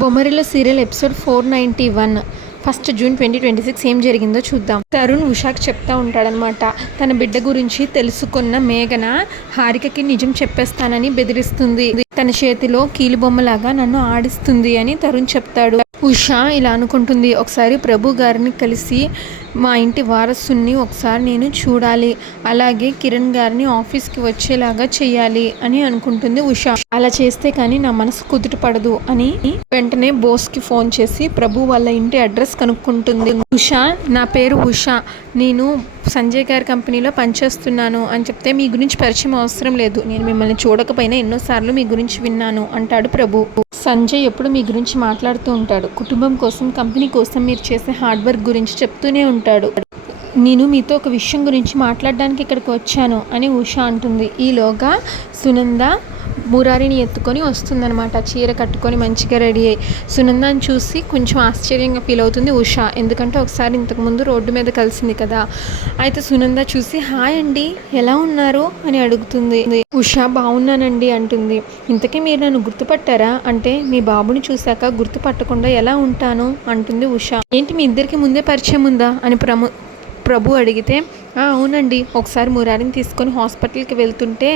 Bommarillu serial episode 491 1 June 2026 ఏం జరిగిందో చూద్దాం. తరుణ్ ఉషాకి చెప్తా ఉంటాడనమాట. తన బిడ్డ గురించి తెలుసుకున్న మేఘన హారికకి నిజం చెప్పేస్తానని బెదిరిస్తుంది. తన చేతిలో కీలుబొమ్మలాగా నన్ను ఆడిస్తుంది అని తరుణ్ చెప్తాడు. ఉషా ఇలా అనుకుంటుంది, ఒకసారి ప్రభు గారిని కలిసి మా ఇంటి వారసుని ఒకసారి నేను చూడాలి, అలాగే కిరణ్ గారిని ఆఫీస్కి వచ్చేలాగా చెయ్యాలి అని అనుకుంటుంది ఉషా. అలా చేస్తే కానీ నా మనసు కుదుట పడదు అని వెంటనే బోస్కి ఫోన్ చేసి ప్రభు వాళ్ళ ఇంటి అడ్రస్ కనుక్కుంటుంది. ఉషా, నా పేరు ఉషా, నేను సంజయ్ గారి కంపెనీలో పనిచేస్తున్నాను అని చెప్తే, మీ గురించి పరిచయం అవసరం లేదు, నేను మిమ్మల్ని చూడకపోయినా ఎన్నోసార్లు మీ గురించి విన్నాను అంటాడు ప్రభు. సంజయ్ ఎప్పుడు మీ గురించి మాట్లాడుతూ ఉంటాడు, కుటుంబం కోసం కంపెనీ కోసం మీరు చేసే హార్డ్ వర్క్ గురించి చెప్తూనే ఉంటాడు. నేను మీతో ఒక విషయం గురించి మాట్లాడడానికి ఇక్కడికి వచ్చాను అని ఉషా అంటుంది. ఈలోగా సునంద మురారిని ఎత్తుకొని వస్తుందనమాట, చీర కట్టుకొని మంచిగా రెడీ అయ్యి. సునందాన్ని చూసి కొంచెం ఆశ్చర్యంగా ఫీల్ అవుతుంది ఉషా, ఎందుకంటే ఒకసారి ఇంతకుముందు రోడ్డు మీద కలిసింది కదా. అయితే సునంద చూసి హాయ్ అండి, ఎలా ఉన్నారు అని అడుగుతుంది. ఉషా బాగున్నానండి అంటుంది. ఇంతకీ మీరు నన్ను గుర్తుపట్టారా అంటే, మీ బాబుని చూశాక గుర్తుపట్టకుండా ఎలా ఉంటాను అంటుంది ఉషా. ఏంటి మీ ఇద్దరికి ముందే పరిచయం ఉందా అని ప్రభు అడిగితే, అవునండి, ఒకసారి మురారిని తీసుకొని హాస్పిటల్కి వెళ్తుంటే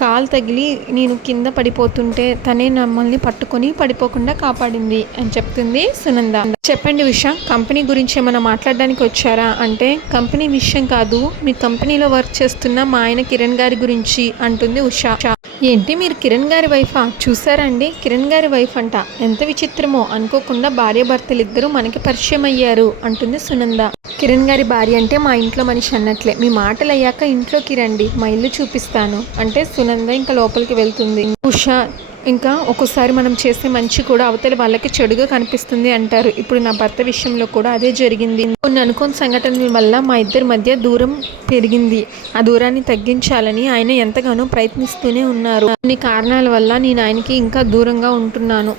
కాలు తగిలి నేను కింద పడిపోతుంటే తనే మమ్మల్ని పట్టుకొని పడిపోకుండా కాపాడింది అని చెప్తుంది సునంద. చెప్పండి ఉషా, కంపెనీ గురించి ఏమైనా మాట్లాడడానికి వచ్చారా అంటే, కంపెనీ విషయం కాదు, మీ కంపెనీలో వర్క్ చేస్తున్న మా ఆయన కిరణ్ గారి గురించి అంటుంది ఉషా. ఏంటి మీరు కిరణ్ గారి వైఫా? చూసారండి, కిరణ్ గారి వైఫ్ అంట, ఎంత విచిత్రమో, అనుకోకుండా భార్యాభర్తలు ఇద్దరు మనకి పరిచయం అయ్యారు అంటుంది సునంద. కిరణ్ గారి భార్య అంటే మా ఇంట్లో మనిషి అన్నట్లే, మీ మాటలు అయ్యాక ఇంట్లోకి రండి, మా ఇల్లు చూపిస్తాను అంటే సునంద ఇంకా లోపలికి వెళ్తుంది. ఉషా, ఇంకా ఒక్కోసారి మనం చేసే మంచి కూడా అవతలి వాళ్ళకి చెడుగా కనిపిస్తుంది అంటారు. ఇప్పుడు నా భర్త విషయంలో కూడా అదే జరిగింది. కొన్ని అనుకోని సంఘటనల వల్ల మా ఇద్దరి మధ్య దూరం పెరిగింది. ఆ దూరాన్ని తగ్గించాలని ఆయన ఎంతగానో ప్రయత్నిస్తూనే ఉన్నారు. కొన్ని కారణాల వల్ల నేను ఆయనకి ఇంకా దూరంగా ఉంటున్నాను.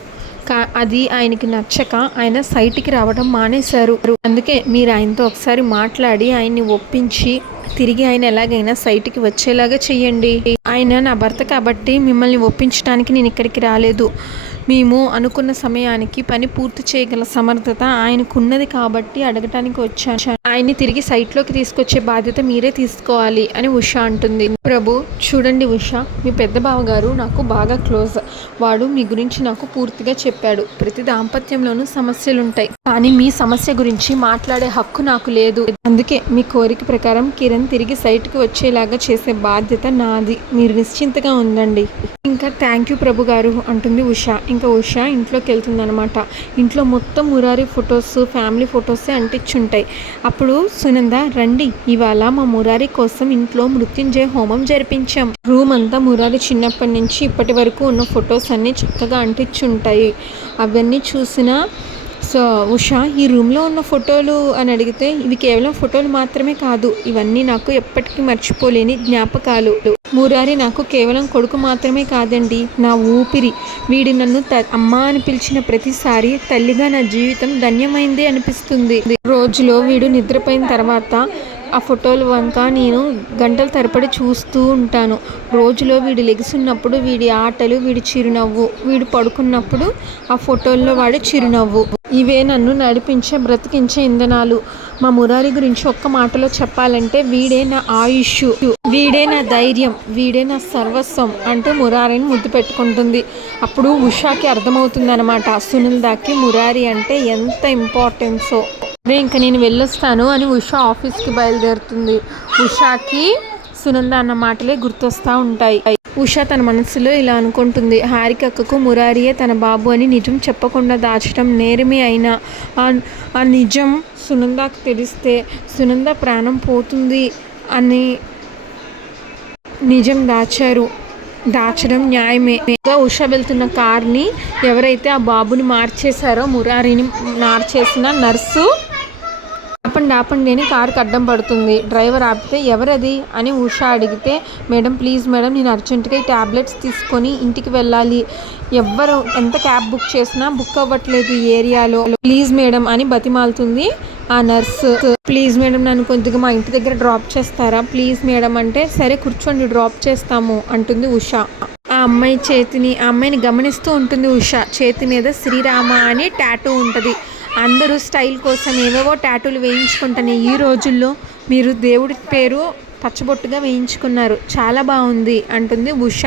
అది ఆయనకి నచ్చక ఆయన సైట్కి రావడం మానేశారు. అందుకే మీరు ఆయనతో ఒకసారి మాట్లాడి ఆయన్ని ఒప్పించి తిరిగి ఆయన ఎలాగైనా సైట్కి వచ్చేలాగా చెయ్యండి. ఆయన నా భర్త కాబట్టి మిమ్మల్ని ఒప్పించడానికి నేను ఇక్కడికి రాలేదు. మేము అనుకున్న సమయానికి పని పూర్తి చేయగల సమర్థత ఆయనకున్నది కాబట్టి అడగటానికి వచ్చాను. ఆయన్ని తిరిగి సైట్లోకి తీసుకొచ్చే బాధ్యత మీరే తీసుకోవాలి అని ఉషా అంటుంది. ప్రభు, చూడండి ఉషా, మీ పెద్ద బావగారు నాకు బాగా క్లోజ్. వాడు మీ గురించి నాకు పూర్తిగా చెప్పాడు. ప్రతి దాంపత్యంలోనూ సమస్యలుంటాయి, కానీ మీ సమస్య గురించి మాట్లాడే హక్కు నాకు లేదు. అందుకే మీ కోరిక ప్రకారం కిరణ్ తిరిగి సైట్కి వచ్చేలాగా చేసే బాధ్యత నాది. మీరు నిశ్చింతగా ఉండండి. ఇంకా థ్యాంక్ యూ ప్రభు గారు అంటుంది ఉషా. ఇంకా ఉషా ఇంట్లోకి వెళ్తుంది అనమాట. ఇంట్లో మొత్తం మురారి ఫొటోస్, ఫ్యామిలీ ఫొటోసే అంటించుంటాయి. అప్పుడు సునంద, రండి, ఇవాళ మా మురారి కోసం ఇంట్లో మృత్యుంజయ హోమం జరిపించాం. రూమ్ అంతా మురారి చిన్నప్పటి నుంచి ఇప్పటి వరకు ఉన్న ఫొటోస్ అన్నీ చక్కగా అంటించుంటాయి. అవన్నీ చూసిన ఉషా, ఈ రూమ్లో ఉన్న ఫోటోలు అని అడిగితే, ఇవి కేవలం ఫోటోలు మాత్రమే కాదు, ఇవన్నీ నాకు ఎప్పటికీ మర్చిపోలేని జ్ఞాపకాలు. మురారి నాకు కేవలం కొడుకు మాత్రమే కాదండి, నా ఊపిరి. వీడి నన్ను అమ్మా అని పిలిచిన ప్రతిసారి తల్లిగా నా జీవితం ధన్యమైంది అనిపిస్తుంది. రోజులో వీడు నిద్రపోయిన తర్వాత ఆ ఫోటోల వంక నేను గంటల తరబడి చూస్తూ ఉంటాను. రోజులో వీడు లెగుసున్నప్పుడు వీడి ఆటలు, వీడి చిరునవ్వు, వీడు పడుకున్నప్పుడు ఆ ఫోటోల్లో వాడి చిరునవ్వు, ఇవే నన్ను నడిపించే, బ్రతికించే ఇంధనాలు. మా మురారి గురించి ఒక్క మాటలో చెప్పాలంటే, వీడే నా ఆయుష్, వీడే నా ధైర్యం, వీడే నా సర్వస్వం అంటూ మురారిని ముద్దు పెట్టుకుంటుంది. అప్పుడు ఉషాకి అర్థమవుతుంది అనమాట, సునందాకి మురారి అంటే ఎంత ఇంపార్టెన్సో. ఇంకా నేను వెళ్ళొస్తాను అని ఉషా ఆఫీస్కి బయలుదేరుతుంది. ఉషాకి సునంద అన్న మాటలే గుర్తొస్తూ ఉంటాయి. ఉషా తన మనసులో ఇలా అనుకుంటుంది, హారికక్కకు మురారియే తన బాబు అని నిజం చెప్పకుండా దాచడం నేరమే అయినా ఆ నిజం సునందకు తెలిస్తే సునంద ప్రాణం పోతుంది అని నిజం దాచడం న్యాయమే. ఉషా వెళ్తున్న కార్ని ఎవరైతే ఆ బాబుని మార్చేశారో, మురారిని మార్చేసిన నర్సు ఆపండి అని కారుకి అడ్డం పడుతుంది. డ్రైవర్ ఆపితే ఎవరది అని ఉషా అడిగితే, మేడం ప్లీజ్ మేడం, నేను అర్జెంటుగా ఈ ట్యాబ్లెట్స్ తీసుకొని ఇంటికి వెళ్ళాలి, ఎవ్వరు ఎంత క్యాబ్ బుక్ చేసినా బుక్ అవ్వట్లేదు ఈ ఏరియాలో, ప్లీజ్ మేడం అని బతిమాలుతుంది ఆ నర్సు. ప్లీజ్ మేడం, నన్ను కొద్దిగా మా ఇంటి దగ్గర డ్రాప్ చేస్తారా ప్లీజ్ మేడం అంటే, సరే కూర్చోండి డ్రాప్ చేస్తాము అంటుంది ఉషా. ఆ ఆ అమ్మాయిని గమనిస్తూ ఉంటుంది ఉష. చేతి మీద శ్రీరామ అని టాటూ ఉంటుంది. అందరూ స్టైల్ కోసం ఏవేవో టాటూలు వేయించుకుంటాను. ఈ రోజుల్లో మీరు దేవుడి పేరు పచ్చబొట్టుగా వేయించుకున్నారు, చాలా బాగుంది అంటుంది ఉష.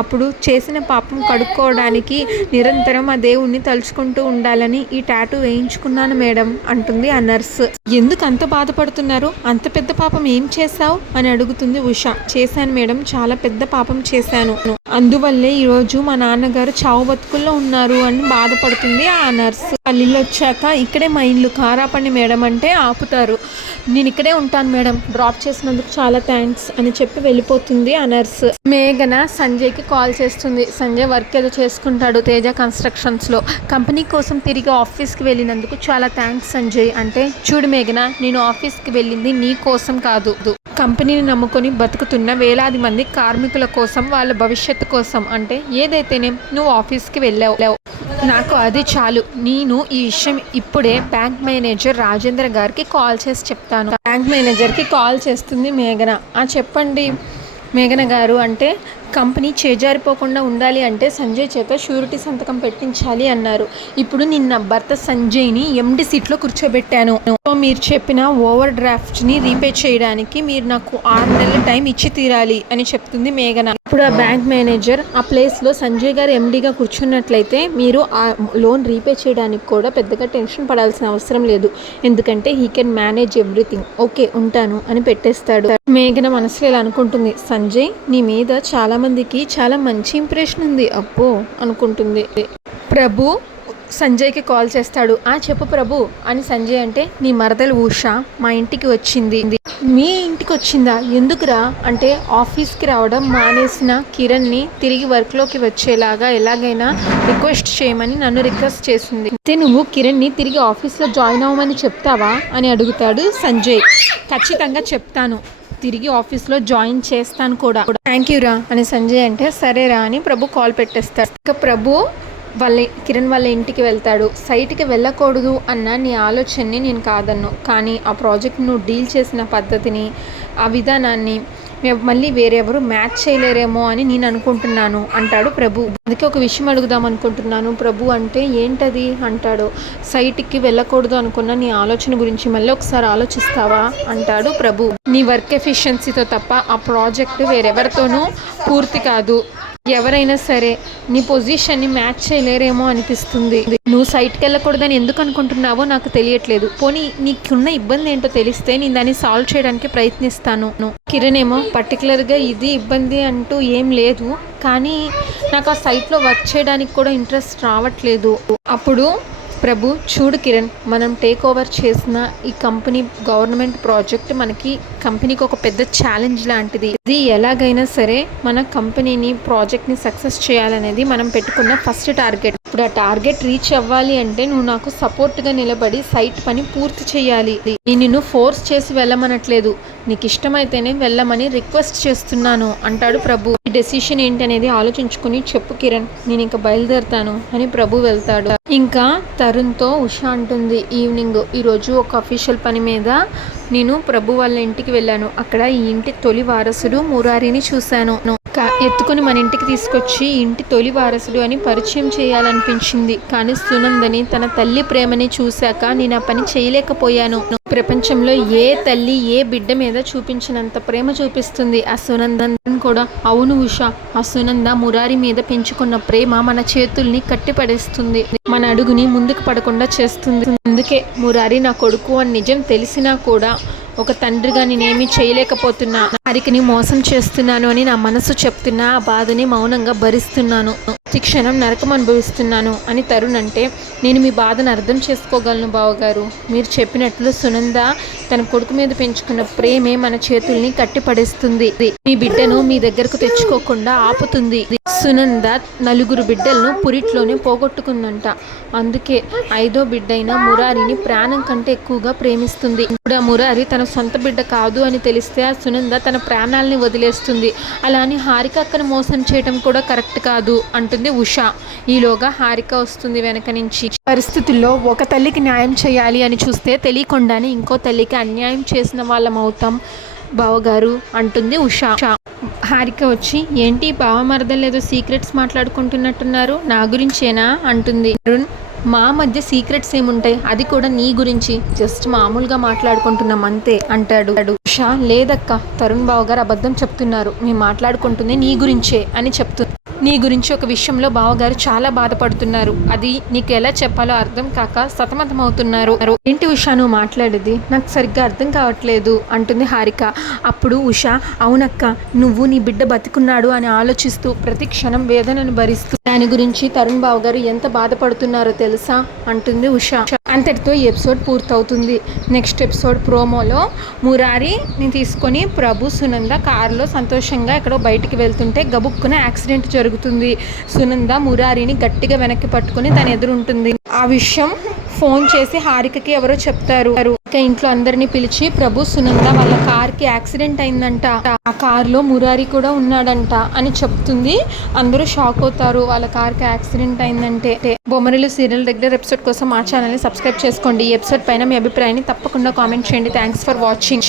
అప్పుడు చేసిన పాపం కడుక్కోవడానికి నిరంతరం ఆ దేవుణ్ణి తలుచుకుంటూ ఉండాలని ఈ టాటూ వేయించుకున్నాను మేడం అంటుంది ఆ నర్స్. ఎందుకు అంత బాధపడుతున్నారు? అంత పెద్ద పాపం ఏం చేశావు అని అడుగుతుంది ఉష. చేశాను మేడం, చాలా పెద్ద పాపం చేశాను, అందువల్లే ఈరోజు మా నాన్నగారు చావు బతుకుల్లో ఉన్నారు అని బాధపడుతుంది ఆ నర్స్. వాళ్ళు ఇల్లు వచ్చాక ఇక్కడే మా ఇల్లు, కారాపండి మేడం అంటే ఆపుతారు. నేను ఇక్కడే ఉంటాను మేడం, డ్రాప్ చేసినందుకు చాలా థ్యాంక్స్ అని చెప్పి వెళ్ళిపోతుంది ఆ నర్స్. మేఘన సంజయ్కి కాల్ చేస్తుంది. సంజయ్ వర్క్ ఏదో చేసుకుంటాడు తేజ కన్స్ట్రక్షన్స్లో. కంపెనీ కోసం తిరిగి ఆఫీస్కి వెళ్ళినందుకు చాలా థ్యాంక్స్ సంజయ్ అంటే, చూడు మేఘన, నేను ఆఫీస్కి వెళ్ళింది నీ కోసం కాదు, కంపెనీని నమ్ముకొని బతుకుతున్న వేలాది మంది కార్మికుల కోసం, వాళ్ళ భవిష్యత్తు కోసం. అంటే ఏదైతేనే నువ్వు ఆఫీస్కి వెళ్ళావు, నాకు అది చాలు. నేను ఈ విషయం ఇప్పుడే బ్యాంక్ మేనేజర్ రాజేంద్ర గారికి కాల్ చేసి చెప్తాను. బ్యాంక్ మేనేజర్కి కాల్ చేస్తుంది మేఘన. చెప్పండి మేఘన గారు అంటే, కంపెనీ చేజారిపోకుండా ఉండాలి అంటే సంజయ్ చేత షూరిటీ సంతకం పెట్టించాలి అన్నారు. ఇప్పుడు నిన్న భర్త సంజయ్ని ఎండి సీట్లో కూర్చోబెట్టాను. మీరు చెప్పిన ఓవర్ డ్రాఫ్ట్ని రీపే చేయడానికి మీరు నాకు 6 నెలల టైం ఇచ్చి తీరాలి అని చెప్తుంది మేఘన. ఇప్పుడు ఆ బ్యాంక్ మేనేజర్, ఆ ప్లేస్లో సంజయ్ గారు ఎండీగా కూర్చున్నట్లయితే మీరు ఆ లోన్ రీపే చేయడానికి కూడా పెద్దగా టెన్షన్ పడాల్సిన అవసరం లేదు, ఎందుకంటే he can manage everything. Okay ఉంటాను అని పెట్టేస్తాడు. మేఘన మనసులో ఇలా అనుకుంటుంది, సంజయ్ నీ మీద చాలా మందికి చాలా మంచి ఇంప్రెషన్ ఉంది అప్పో అనుకుంటుంది. ప్రభు సంజయ్కి కాల్ చేస్తాడు. చెప్పు ప్రభు అని సంజయ్ అంటే, నీ మరదలు ఉష మా ఇంటికి వచ్చింది. మీ ఇంటికి వచ్చిందా? ఎందుకురా అంటే, ఆఫీస్కి రావడం మానేసిన కిరణ్ని తిరిగి వర్క్లోకి వచ్చేలాగా ఎలాగైనా రిక్వెస్ట్ చేయమని నన్ను రిక్వెస్ట్ చేసింది. అయితే నువ్వు కిరణ్ని తిరిగి ఆఫీస్లో జాయిన్ అవ్వమని చెప్తావా అని అడుగుతాడు సంజయ్. ఖచ్చితంగా చెప్తాను, తిరిగి ఆఫీస్లో జాయిన్ చేస్తాను కూడా, థ్యాంక్ యూ రా అని సంజయ్ అంటే, సరేరా అని ప్రభు కాల్ పెట్టేస్తాడు. ఇక ప్రభు కిరణ్ వాళ్ళ ఇంటికి వెళ్తాడు. సైట్కి వెళ్ళకూడదు అన్న నీ ఆలోచనని నేను కాదన్ను, కానీ ఆ ప్రాజెక్ట్ నువ్వు డీల్ చేసిన పద్ధతిని, ఆ విధానాన్ని మళ్ళీ వేరెవరు మ్యాచ్ చేయలేరేమో అని నేను అనుకుంటున్నాను అంటాడు ప్రభు. అందుకే ఒక విషయం అడుగుదాం అనుకుంటున్నాను ప్రభు అంటే, ఏంటది అంటాడు. సైట్కి వెళ్ళకూడదు అనుకున్న నీ ఆలోచన గురించి మళ్ళీ ఒకసారి ఆలోచిస్తావా అంటాడు ప్రభు. నీ వర్క్ ఎఫిషియన్సీతో తప్ప ఆ ప్రాజెక్ట్ వేరెవరితోనూ పూర్తి కాదు, ఎవరైనా సరే నీ పొజిషన్ని మ్యాచ్ చేయలేరేమో అనిపిస్తుంది. నువ్వు సైట్కి వెళ్ళకూడదని ఎందుకు అనుకుంటున్నావో నాకు తెలియట్లేదు. పోనీ నీకున్న ఇబ్బంది ఏంటో తెలిస్తే నేను దాన్ని సాల్వ్ చేయడానికి ప్రయత్నిస్తాను. కిరణ్ ఏమో పర్టికులర్గా ఇది ఇబ్బంది అంటూ ఏం లేదు, కానీ నాకు ఆ సైట్లో వర్క్ చేయడానికి కూడా ఇంట్రెస్ట్ రావట్లేదు. అప్పుడు ప్రభు, చూడు కిరణ్, మనం టేక్ ఓవర్ చేసిన ఈ కంపెనీ గవర్నమెంట్ ప్రాజెక్ట్ మనకి కంపెనీకి ఒక పెద్ద ఛాలెంజ్ లాంటిది. ఇది ఎలాగైనా సరే మన కంపెనీని ప్రాజెక్ట్ని సక్సెస్ చేయాలనేది మనం పెట్టుకున్న ఫస్ట్ టార్గెట్. ఇప్పుడు ఆ టార్గెట్ రీచ్ అవ్వాలి అంటే నువ్వు నాకు సపోర్ట్గా నిలబడి సైట్ పని పూర్తి చేయాలి. నేను నిన్ను ఫోర్స్ చేసి వెళ్ళమనట్లేదు, నీకు ఇష్టమైతేనే వెళ్ళమని రిక్వెస్ట్ చేస్తున్నాను అంటాడు ప్రభు. ఈ డెసిషన్ ఏంటి అనేది ఆలోచించుకుని చెప్పు కిరణ్, నేను ఇంకా బయలుదేరుతాను అని ప్రభు వెళ్తాడు. ఇంకా తరుణ్తో ఉష అంటుంది, ఈవినింగ్ ఈరోజు ఒక అఫీషియల్ పని మీద నేను ప్రభు వాళ్ళ ఇంటికి వెళ్ళాను. అక్కడ ఈ ఇంటి తొలి వారసుడు మురారిని చూశాను. ఎత్తుకుని మన ఇంటికి తీసుకొచ్చి ఇంటి తొలి వారసుడు అని పరిచయం చేయాలనిపించింది, కానీ సునందని తన తల్లి ప్రేమని చూశాక నేను ఆ పని చేయలేకపోయాను. ప్రపంచంలో ఏ తల్లి ఏ బిడ్డ మీద చూపించినంత ప్రేమ చూపిస్తుంది ఆ సునందన్ కూడా. అవును ఉష, ఆ సునంద మురారి మీద పెంచుకున్న ప్రేమ మన చేతుల్ని కట్టిపడేస్తుంది, మన అడుగుని ముందుకు పడకుండా చేస్తుంది. అందుకే మురారి నా కొడుకు అని నిజం తెలిసినా కూడా ఒక తండ్రిగా నేనేమీ చేయలేకపోతున్నా, హరికని మోసం చేస్తున్నాను అని నా మనసు చెప్తున్నా ఆ బాధని మౌనంగా భరిస్తున్నాను, శిక్షణం నరకం అనుభవిస్తున్నాను అని తరుణ్ అంటే, నేను మీ బాధను అర్థం చేసుకోగలను బావగారు. మీరు చెప్పినట్లు సునంద తన కొడుకు మీద పెంచుకున్న ప్రేమే మన చేతుల్ని కట్టిపడేస్తుంది, మీ బిడ్డను మీ దగ్గరకు తెచ్చుకోకుండా ఆపుతుంది. సునంద 4 బిడ్డలను పురిట్లోనే పోగొట్టుకుందంట, అందుకే 5వ బిడ్డైన మురారిని ప్రాణం కంటే ఎక్కువగా ప్రేమిస్తుంది. ఇప్పుడు ఆ మురారి తన సొంత బిడ్డ కాదు అని తెలిస్తే ఆ సునంద తన ప్రాణాలని వదిలేస్తుంది. అలా అని హారిక అక్కను మోసం చేయడం కూడా కరెక్ట్ కాదు అంటుంది ఉష. ఈలోగా హారిక వస్తుంది వెనక నుంచి. పరిస్థితుల్లో ఒక తల్లికి న్యాయం చేయాలి అని చూస్తే తెలియకుండానే ఇంకో తల్లికి అన్యాయం చేసిన వాళ్ళం అవుతాం బావగారు అంటుంది ఉష. హారిక వచ్చి ఏంటి బావమరదలు ఏదో సీక్రెట్స్ మాట్లాడుకుంటున్నట్టున్నారు, నా గురించేనా అంటుంది. తరుణ్ మా మధ్య సీక్రెట్స్ ఏముంటాయి, అది కూడా నీ గురించి, జస్ట్ మామూలుగా మాట్లాడుకుంటున్నాం అంతే అంటాడు. ఉషా లేదక్క, తరుణ్ బావ గారు అబద్ధం చెప్తున్నారు, మేము మాట్లాడుకుంటుంది నీ గురించే అని చెప్తుంది. నీ గురించి ఒక విషయంలో బావగారు చాలా బాధపడుతున్నారు, అది నీకు ఎలా చెప్పాలో అర్థం కాక సతమతం అవుతున్నారు. ఏంటి ఉషా నువ్వు మాట్లాడేది, నాకు సరిగ్గా అర్థం కావట్లేదు అంటుంది హారిక. అప్పుడు ఉషా అవునక్క, నువ్వు నీ బిడ్డ బతికున్నాడు అని ఆలోచిస్తూ ప్రతి క్షణం వేదనను భరిస్తూ దాని గురించి తరుణ్ బావ గారు ఎంత బాధపడుతున్నారో తెలుసా అంటుంది ఉషా. అంతటితో ఈ ఎపిసోడ్ పూర్తవుతుంది. నెక్స్ట్ ఎపిసోడ్ ప్రోమోలో మురారిని తీసుకొని ప్రభు సునంద కారులో సంతోషంగా ఎక్కడో బయటికి వెళ్తుంటే గబుక్కున యాక్సిడెంట్ జరుగుతుంది. సునంద మురారిని గట్టిగా వెనక్కి పట్టుకుని తన ఎదురుంటుంది. ఆ విషయం ఫోన్ చేసి హారికకి ఎవరో చెప్తారు. ఇంకా ఇంట్లో అందరినీ పిలిచి ప్రభు సునంద వాళ్ళ కార్కి యాక్సిడెంట్ అయిందంట, ఆ కార్లో మురారి కూడా ఉన్నాడంట అని చెప్తుంది. అందరూ షాక్ అవుతారు, వాళ్ళ కార్కి యాక్సిడెంట్ అయిందంటే. బొమ్మరిల్లు సీరియల్ రెగ్యులర్ ఎపిసోడ్ కోసం మా ఛానల్ని సబ్స్క్రైబ్ చేసుకోండి. ఈ ఎపిసోడ్ పైన మీ అభిప్రాయాన్ని తప్పకుండా కామెంట్ చేయండి. Thanks for watching.